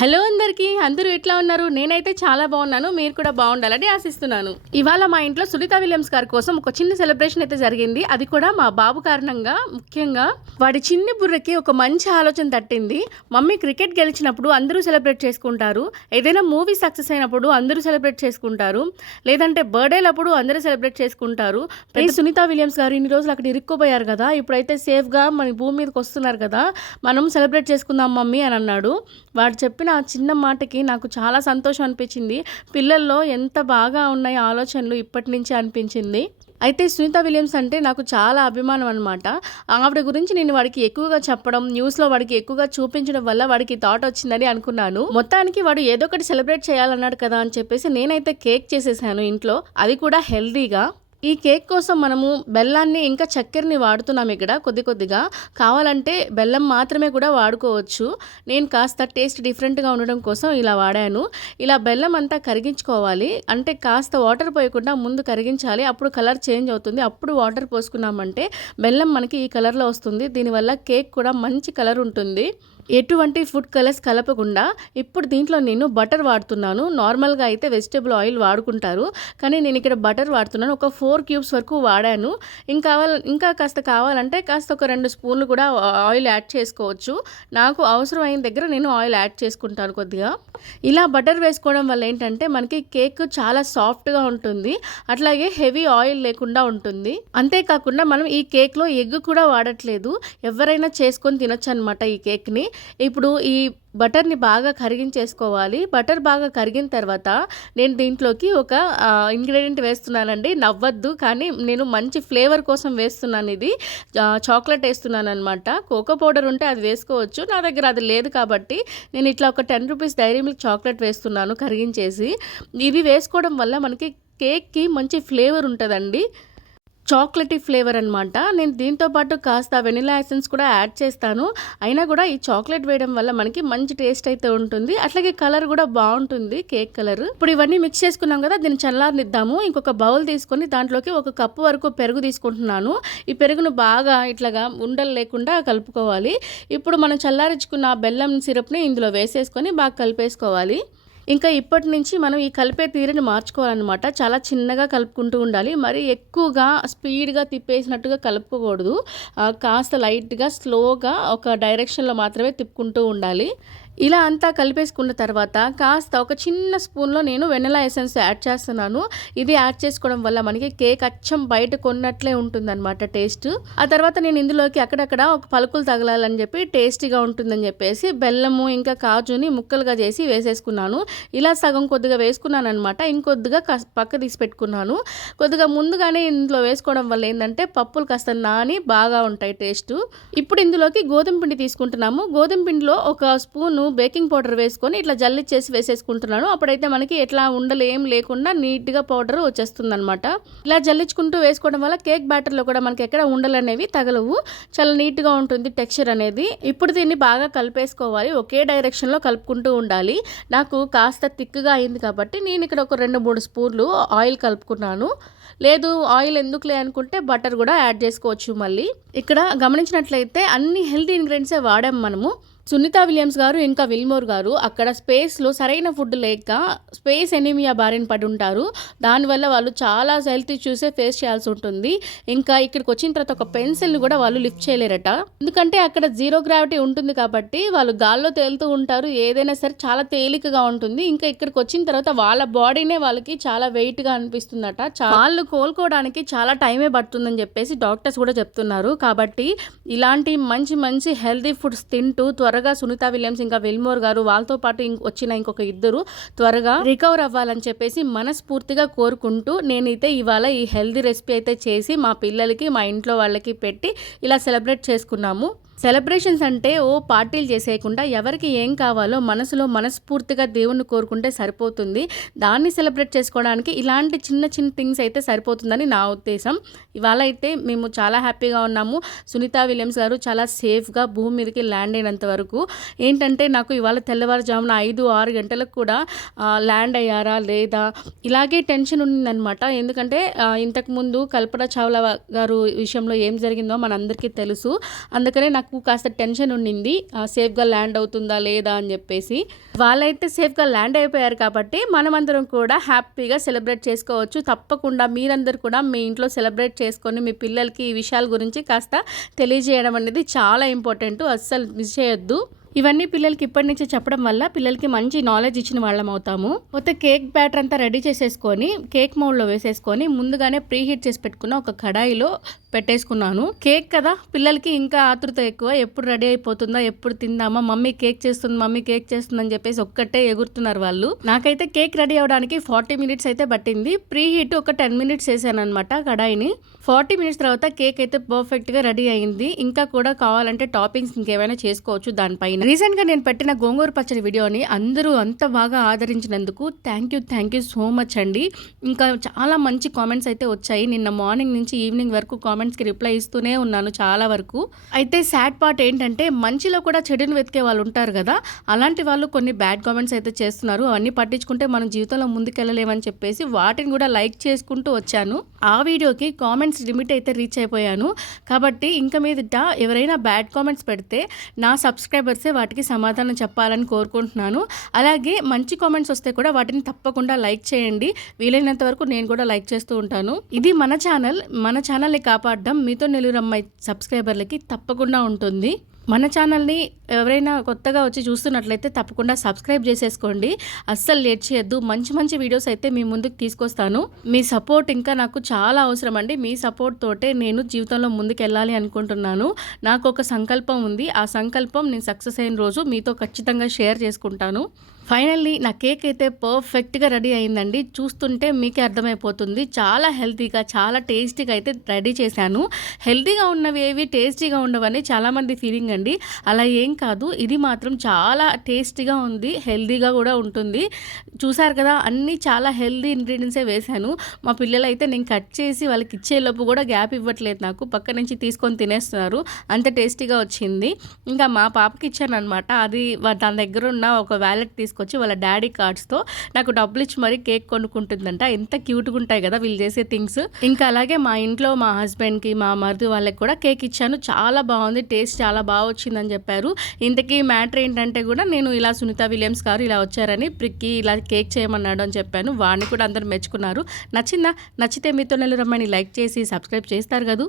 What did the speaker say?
Hello అందరికీ అందరూ ఎట్లా ఉన్నారు? నేనైతే చాలా బాగున్నాను మీరు కూడా బాగుండాలని ఆశిస్తున్నాను. ఇవాళ మా ఇంట్లో సునీత విలియమ్స్ గారి కోసం ఒక చిన్న సెలబ్రేషన్ అయితే జరిగింది. అది కూడా మా బాబు కారణంగా ముఖ్యంగా వాడి చిన్ని బుర్రకి ఒక మంచి ఆలోచన తట్టింది. మమ్మీ క్రికెట్ గెలిచినప్పుడు అందరూ సెలబ్రేట్ చేసుకుంటారు. ఏదైనా మూవీ సక్సెస్ అయినప్పుడు అందరూ సెలబ్రేట్ చేసుకుంటారు. లేదంటే బర్త్డేలప్పుడు అందరూ సెలబ్రేట్ చేసుకుంటారు. పెద్ద సునీత విలియమ్స్ గారు ఇన్ని రోజులు అక్కడ ఇరుక్కుపోయారు కదా ఇప్పుడైతే సేఫ్గా మన భూమి మీదకి వస్తున్నారు కదా మనం సెలబ్రేట్ చేసుకుందాం మమ్మీ అని అన్నాడు. వాడు చెప్పిన ఆ చిన్న మాటకి నాకు చాలా సంతోషం అనిపించింది. పిల్లల్లో ఎంత బాగా ఉన్నాయి ఆలోచనలు ఇప్పటి నుంచి అనిపించింది. అయితే సునీత విలియమ్స్ అంటే నాకు చాలా అభిమానం అనమాట ఆవిడ గురించి నేను వాడికి ఎక్కువగా చెప్పడం న్యూస్లో వాడికి ఎక్కువగా చూపించడం వల్ల వాడికి థాట్ వచ్చిందని అనుకున్నాను. మొత్తానికి వాడు ఏదో ఒకటి సెలబ్రేట్ చేయాలన్నాడు కదా అని చెప్పేసి నేనైతే కేక్ చేసేసాను ఇంట్లో. అది కూడా హెల్దీగా ఈ కేక్ కోసం మనము బెల్లాన్ని ఇంకా చక్కెరని వాడుతున్నాం ఇక్కడ కొద్ది కొద్దిగా. కావాలంటే బెల్లం మాత్రమే కూడా వాడుకోవచ్చు. నేను కాస్త టేస్ట్ డిఫరెంట్గా ఉండడం కోసం ఇలా వాడాను. ఇలా బెల్లం అంతా కరిగించుకోవాలి. అంటే కాస్త వాటర్ పోయకుండా ముందు కరిగించాలి. అప్పుడు కలర్ చేంజ్ అవుతుంది. అప్పుడు వాటర్ పోసుకున్నామంటే బెల్లం మనకి ఈ కలర్లో వస్తుంది. దీనివల్ల కేక్ కూడా మంచి కలర్ ఉంటుంది. ఎటువంటి ఫుడ్ కలర్స్ కలపకుండా ఇప్పుడు దీంట్లో నేను బటర్ వాడుతున్నాను. నార్మల్గా అయితే వెజిటేబుల్ ఆయిల్ వాడుకుంటారు. కానీ నేను ఇక్కడ బటర్ వాడుతున్నాను. ఒక ఫోర్ క్యూబ్స్ వరకు వాడాను. ఇంకా ఇంకా కాస్త కావాలంటే కాస్త ఒక రెండు స్పూన్లు కూడా ఆయిల్ యాడ్ చేసుకోవచ్చు. నాకు అవసరం అయిన దగ్గర నేను ఆయిల్ యాడ్ చేసుకుంటాను కొద్దిగా. ఇలా బటర్ వేసుకోవడం వల్ల ఏంటంటే మనకి కేక్ చాలా సాఫ్ట్గా ఉంటుంది. అట్లాగే హెవీ ఆయిల్ లేకుండా ఉంటుంది. అంతేకాకుండా మనం ఈ కేక్లో ఎగ్ కూడా వాడట్లేదు. ఎవరైనా చేసుకొని తినొచ్చు అనమాట ఈ కేక్ని. ఇప్పుడు ఈ బటర్ని బాగా కరిగించేసుకోవాలి. బటర్ బాగా కరిగిన తర్వాత నేను దీంట్లోకి ఒక ఇంగ్రీడియంట్ వేస్తున్నానండి. నవ్వద్దు కానీ నేను మంచి ఫ్లేవర్ కోసం వేస్తున్నాను ఇది. చాక్లెట్ వేస్తున్నాను అనమాట కోకో పౌడర్ ఉంటే అది వేసుకోవచ్చు. నా దగ్గర అది లేదు కాబట్టి నేను ఇట్లా ఒక ten rupees dairy milk chocolate వేస్తున్నాను కరిగించేసి. ఇవి వేసుకోవడం వల్ల మనకి కేక్కి మంచి ఫ్లేవర్ ఉంటుందండి. చాక్లెటీ ఫ్లేవర్ అనమాట నేను దీంతో పాటు కాస్త వెనిలా ఎసెన్స్ కూడా యాడ్ చేస్తాను. అయినా కూడా ఈ చాక్లెట్ వేయడం వల్ల మనకి మంచి టేస్ట్ అయితే ఉంటుంది. అట్లాగే కలర్ కూడా బాగుంటుంది కేక్ కలర్. ఇప్పుడు ఇవన్నీ మిక్స్ చేసుకున్నాం కదా దీన్ని చల్లారనిద్దాము. ఇంకొక బౌల్ తీసుకొని దాంట్లోకి ఒక కప్పు వరకు పెరుగు తీసుకుంటున్నాను. ఈ పెరుగును బాగా ఇట్లాగా ఉండలు లేకుండా కలుపుకోవాలి. ఇప్పుడు మనం చల్లారించుకున్న బెల్లం సిరప్ని ఇందులో వేసేసుకొని బాగా కలిపేసుకోవాలి. ఇంకా ఇప్పటి నుంచి మనం ఈ కలిపే తీరుని మార్చుకోవాలన్నమాట. చాలా చిన్నగా కలుపుకుంటూ ఉండాలి. మరి ఎక్కువగా స్పీడ్గా తిప్పేసినట్టుగా కలుపుకోకూడదు. కాస్త లైట్గా స్లోగా ఒక డైరెక్షన్లో మాత్రమే తిప్పుకుంటూ ఉండాలి. ఇలా అంతా కలిపేసుకున్న తర్వాత కాస్త ఒక చిన్న స్పూన్లో నేను వెనలా ఎసెన్స్ యాడ్ చేస్తున్నాను. ఇది యాడ్ చేసుకోవడం వల్ల మనకి కేక్ అచ్చం బయట కొన్నట్లే ఉంటుందన్నమాట టేస్ట్. ఆ తర్వాత నేను ఇందులోకి అక్కడక్కడ ఒక పలుకులు తగలాలని చెప్పి టేస్టీగా ఉంటుందని చెప్పేసి బెల్లము ఇంకా కాజుని ముక్కలుగా చేసి వేసేసుకున్నాను. ఇలా సగం కొద్దిగా వేసుకున్నాను అనమాట ఇంకొద్దిగా పక్క తీసి పెట్టుకున్నాను. కొద్దిగా ముందుగానే ఇందులో వేసుకోవడం వల్ల ఏంటంటే పప్పులు కాస్త నాని బాగా ఉంటాయి టేస్ట్. ఇప్పుడు ఇందులోకి గోధుమ పిండి తీసుకుంటున్నాము. గోధుమ పిండిలో ఒక స్పూను బేకింగ్ పౌడర్ వేసుకొని ఇట్లా జల్లిచ్చేసి వేసేసుకుంటున్నాను. అప్పుడైతే మనకి ఎట్లా ఉండలు ఏం లేకుండా నీట్గా పౌడర్ వచ్చేస్తుంది అనమాట ఇలా జల్లించుకుంటూ వేసుకోవడం వల్ల కేక్ బ్యాటర్లో కూడా మనకి ఎక్కడ ఉండలు అనేవి తగలవు. చాలా నీట్గా ఉంటుంది టెక్స్చర్ అనేది. ఇప్పుడు దీన్ని బాగా కలిపేసుకోవాలి. ఒకే డైరెక్షన్లో కలుపుకుంటూ ఉండాలి. నాకు కాస్త థిక్గా అయింది కాబట్టి నేను ఇక్కడ ఒక రెండు మూడు స్పూన్లు ఆయిల్ కలుపుకున్నాను. లేదు ఆయిల్ ఎందుకులే అనుకుంటే బటర్ కూడా యాడ్ చేసుకోవచ్చు మళ్ళీ. ఇక్కడ గమనించినట్లయితే అన్ని హెల్తీ ఇంగ్రీడియంట్సే వాడాం మనము. సునీత విలియమ్స్ గారు ఇంకా విల్మోర్ గారు అక్కడ స్పేస్లో సరైన ఫుడ్ లేక స్పేస్ ఎనిమియా బారిన పడి ఉంటారు. దానివల్ల వాళ్ళు చాలా హెల్త్ ఇష్యూసే ఫేస్ చేయాల్సి ఉంటుంది. ఇంకా ఇక్కడికి వచ్చిన తర్వాత ఒక పెన్సిల్ని కూడా వాళ్ళు లిఫ్ట్ చేయలేరట. ఎందుకంటే అక్కడ జీరో గ్రావిటీ ఉంటుంది కాబట్టి వాళ్ళు గాల్లో తేలుతూ ఉంటారు. ఏదైనా సరే చాలా తేలికగా ఉంటుంది. ఇంకా ఇక్కడికి వచ్చిన తర్వాత వాళ్ళ బాడీనే వాళ్ళకి చాలా వెయిట్గా అనిపిస్తుందట. వాళ్ళు కోలుకోవడానికి చాలా టైమే పడుతుందని చెప్పేసి డాక్టర్స్ కూడా చెప్తున్నారు. కాబట్టి ఇలాంటి మంచి మంచి హెల్తీ ఫుడ్స్ తింటూ త్వరగా త్వరగా సునీత విలియమ్స్ ఇంకా విల్మోర్ గారు వాళ్ళతో పాటు వచ్చిన ఇంకొక ఇద్దరు త్వరగా రికవర్ అవ్వాలని చెప్పేసి మనస్ఫూర్తిగా కోరుకుంటూ నేనైతే ఇవాళ ఈ హెల్దీ రెసిపీ అయితే చేసి మా పిల్లలకి మా ఇంట్లో వాళ్ళకి పెట్టి ఇలా సెలబ్రేట్ చేసుకున్నాము. సెలబ్రేషన్స్ అంటే ఓ పార్టీలు చేసేయకుండా ఎవరికి ఏం కావాలో మనసులో మనస్ఫూర్తిగా దేవుణ్ణి కోరుకుంటే సరిపోతుంది. దాన్ని సెలబ్రేట్ చేసుకోవడానికి ఇలాంటి చిన్న చిన్న థింగ్స్ అయితే సరిపోతుందని నా ఉద్దేశం. ఇవాళ అయితే మేము చాలా హ్యాపీగా ఉన్నాము. సునీత విలియమ్స్ గారు చాలా సేఫ్గా భూమి మీదకి ల్యాండ్ అయినంత వరకు. ఏంటంటే నాకు ఇవాళ తెల్లవారుజామున ఐదు ఆరు గంటలకు కూడా ల్యాండ్ అయ్యారా లేదా? ఇలాగే టెన్షన్ ఉండిందనమాట ఎందుకంటే ఇంతకుముందు కల్పన చావ్లా గారు విషయంలో ఏం జరిగిందో మనందరికీ తెలుసు. అందుకనే నాకు నాకు కాస్త టెన్షన్ ఉండింది. సేఫ్గా ల్యాండ్ అవుతుందా లేదా అని చెప్పేసి. వాళ్ళైతే సేఫ్గా ల్యాండ్ అయిపోయారు కాబట్టి మనమందరం కూడా హ్యాపీగా సెలబ్రేట్ చేసుకోవచ్చు. తప్పకుండా మీరందరూ కూడా మీ ఇంట్లో సెలబ్రేట్ చేసుకొని మీ పిల్లలకి ఈ విషయాల గురించి కాస్త తెలియజేయడం అనేది చాలా ఇంపార్టెంట్. అస్సలు మిస్ చేయొద్దు. ఇవన్నీ పిల్లలకి ఇప్పటి నుంచి చెప్పడం వల్ల పిల్లలకి మంచి నాలెడ్జ్ ఇచ్చిన వాళ్ళం అవుతాము. పోతే కేక్ బ్యాటర్ అంతా రెడీ చేసేసుకొని కేక్ మౌల్డ్లో వేసేసుకొని ముందుగానే ప్రీ హీట్ చేసి పెట్టుకున్న ఒక కడాయిలో పెట్టేసుకున్నాను. కేక్ కదా పిల్లలకి ఇంకా ఆతృత ఎక్కువ. ఎప్పుడు రెడీ అయిపోతుందా ఎప్పుడు తిందామా మమ్మీ కేక్ చేస్తుంది మమ్మీ కేక్ చేస్తుంది అని చెప్పేసి ఒక్కటే ఎగురుతున్నారు వాళ్ళు. నాకైతే కేక్ రెడీ అవడానికి ఫార్టీ మినిట్స్ అయితే పట్టింది. ప్రీ హీట్ ఒక టెన్ మినిట్స్ వేసాను అనమాట కడాయిని. ఫార్టీ మినిట్స్ తర్వాత కేక్ అయితే పర్ఫెక్ట్గా రెడీ అయింది. ఇంకా కూడా కావాలంటే టాపింగ్స్ ఇంకేమైనా చేసుకోవచ్చు దానిపైన. రీసెంట్గా నేను పెట్టిన గోంగూర పచ్చడి వీడియోని అందరూ అంత బాగా ఆదరించినందుకు thank you thank you so much అండి. ఇంకా చాలా మంచి కామెంట్స్ అయితే వచ్చాయి. నిన్న మార్నింగ్ నుంచి ఈవినింగ్ వరకు కామెంట్స్కి రిప్లై ఇస్తూనే ఉన్నాను చాలా వరకు. అయితే సాడ్ పార్ట్ ఏంటంటే మంచిలో కూడా చెడుని వెతికే వాళ్ళు ఉంటారు కదా అలాంటి వాళ్ళు కొన్ని బ్యాడ్ కామెంట్స్ అయితే చేస్తున్నారు. అవన్నీ పట్టించుకుంటే మనం జీవితంలో ముందుకెళ్ళలేమని చెప్పేసి వాటిని కూడా లైక్ చేసుకుంటూ వచ్చాను. ఆ వీడియోకి కామెంట్స్ లిమిట్ అయితే రీచ్ అయిపోయాను. కాబట్టి ఇంకా మీదట ఎవరైనా బ్యాడ్ కామెంట్స్ పెడితే నా సబ్స్క్రైబర్సే వాటికి సమాధానం చెప్పాలని కోరుకుంటున్నాను. అలాగే మంచి కామెంట్స్ వస్తే కూడా వాటిని తప్పకుండా లైక్ చేయండి. వీలైనంత వరకు నేను కూడా లైక్ చేస్తూ ఉంటాను. ఇది మన ఛానల్ మన ఛానల్ని కాపాడడం మీతో నెల్లూరమ్మాయి సబ్స్క్రైబర్లకి తప్పకుండా ఉంటుంది. మన ఛానల్ని ఎవరైనా కొత్తగా వచ్చి చూస్తున్నట్లయితే తప్పకుండా సబ్స్క్రైబ్ చేసేసుకోండి. అస్సలు లేట్ చేయొద్దు. మంచి మంచి వీడియోస్ అయితే మీ ముందుకు తీసుకొస్తాను. మీ సపోర్ట్ ఇంకా నాకు చాలా అవసరం అండి. మీ సపోర్ట్ తోటే నేను జీవితంలో ముందుకు వెళ్ళాలి అనుకుంటున్నాను. నాకు ఒక సంకల్పం ఉంది. ఆ సంకల్పం నేను సక్సెస్ అయిన రోజు మీతో ఖచ్చితంగా షేర్ చేసుకుంటాను. ఫైనల్లీ నా కేక్ అయితే పర్ఫెక్ట్గా రెడీ అయిందండి. చూస్తుంటే మీకే అర్థమైపోతుంది. చాలా హెల్తీగా చాలా టేస్టీగా అయితే రెడీ చేశాను. హెల్తీగా ఉన్నవి ఏవి టేస్టీగా ఉండవని చాలామంది ఫీలింగ్ అండి. అలా ఏం కాదు. ఇది మాత్రం చాలా టేస్టీగా ఉంది హెల్తీగా కూడా ఉంటుంది. చూసారు కదా అన్నీ చాలా హెల్తీ ఇంగ్రీడియంట్సే వేశాను. మా పిల్లలు అయితే నేను కట్ చేసి వాళ్ళకి ఇచ్చేలోపు కూడా గ్యాప్ ఇవ్వట్లేదు నాకు. పక్క నుంచి తీసుకొని తినేస్తున్నారు. అంత టేస్టీగా వచ్చింది. ఇంకా మా పాపకి ఇచ్చాను అనమాట అది దాని తన దగ్గర ఉన్న ఒక వ్యాలెట్ తీసుకొచ్చి వాళ్ళ డాడీ కార్డ్స్తో నాకు డబ్బులు ఇచ్చి మరీ కేక్ కొనుక్కుంటుందంట. ఎంత క్యూట్గా ఉంటాయి కదా వీళ్ళు చేసే థింగ్స్. ఇంకా అలాగే మా ఇంట్లో మా హస్బెండ్కి మా మరిది వాళ్ళకి కూడా కేక్ ఇచ్చాను. చాలా బాగుంది టేస్ట్ చాలా బాగా వచ్చిందని చెప్పారు. ఇంతకీ మ్యాటర్ ఏంటంటే కూడా నేను ఇలా సునీత విలియమ్స్ గారు ఇలా వచ్చారని ప్రిక్కి ఇలా కేక్ చేయమన్నాడు అని చెప్పాను. వాడిని కూడా అందరు మెచ్చుకున్నారు. నచ్చిందా? నచ్చితే మీతో నెల రమ్మని లైక్ చేసి సబ్స్క్రైబ్ చేస్తారు కదా.